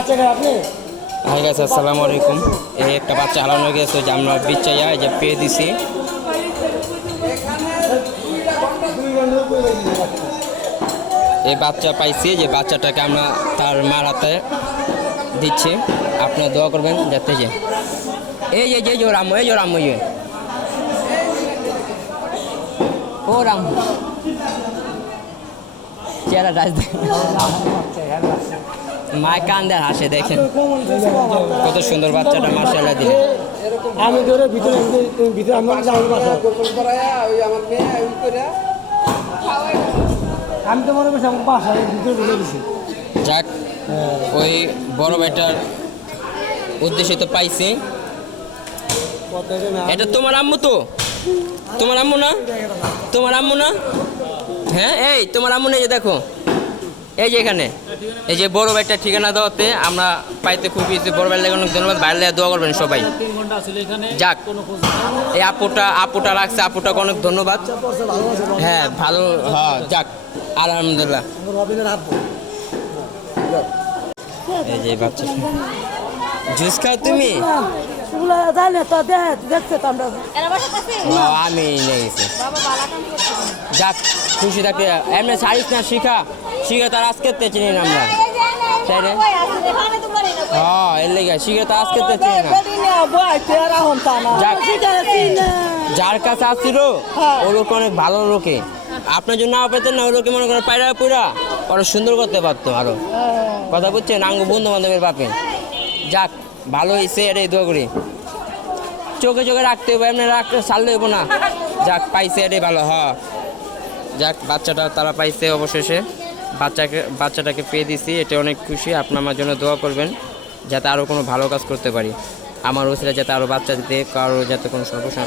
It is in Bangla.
হাই গাইস, আসসালামু আলাইকুম। এই একটা বাচ্চা হারানো গেছে, যে আমরা বিচ্চাইয়া যে পেয়ে দিছি। এই বাচ্চা পাইছি, যে বাচ্চাটাকে আমরা তার মার হাতে দিচ্ছি। আপনারা দোয়া করবেন যাতে যে এই যে যে রাম এই যে রাম ও রাম চেহারা রাজ মায় কান্দার হাসে, দেখেন কত সুন্দর বাচ্চাটা, মাশাআল্লাহ দিলে। আমি ধরে ভিতরে ভিতরে আমি তো মনে করছি আমার বাসায় ভিতরে ঢুকে দিছি। যাক, ওই বড় বেটার উদ্দেশ্যে তো পাইছি। এটা তোমার আম্মু তো? তোমার আম্মু না? তোমার আম্মু না? হ্যাঁ, এই তোমার আম্মু নেই, দেখো এই যে এখানে এই যে বড় ভাইটার ঠিকানা দেওয়াতে আমরা পাইতে খুব বেশি। বড় ভাইয়ের অনেক ধন্যবাদ, ভাইয়ের দোয়া করবেন সবাই। যাক, এই আপুটা রাখছে, আপুটাকে অনেক ধন্যবাদ। হ্যাঁ ভালো, হ্যাঁ যাক আলহামদুলিল্লাহ। এই যে বাচ্চা জুস খাও তুমি? আমি নিয়ে গেছি। যাক, খুশি থাকতে এমনি ছাড়িস না, শিখা তার আজকে চিনি না আমরা, তাই না? হ্যাঁ, এর লেগে শিখে তো আজকে চিনি না। যার কাছে আসছিল ও লোক অনেক ভালো লোকে, আপনার জন্য না পেতেন না, ওই লোকে মনে করেন পায়রা পুরা ওরা সুন্দর করতে পারতো আরো। কথা বুঝছেন, আঙ্গ বন্ধু বান্ধবের বাপে। যাক, ভালো হয়েছে, এটাই দোয়া করি। চোখে চোখে রাখতে হবে, এমনি রাখতে ছাড়লে হইব না। যাক, পাইছে, এটাই ভালো। হ্যাঁ যাক, বাচ্চাটা তারা পাইছে অবশেষে। বাচ্চাটাকে পেয়ে দিছি, এটা অনেক খুশি। আপনার আমার জন্য দোয়া করবেন যাতে আরও কোনো ভালো কাজ করতে পারি, আমার ওসিলা যাতে আরও বাচ্চা দিতে কারো যাতে কোনো সমস্যা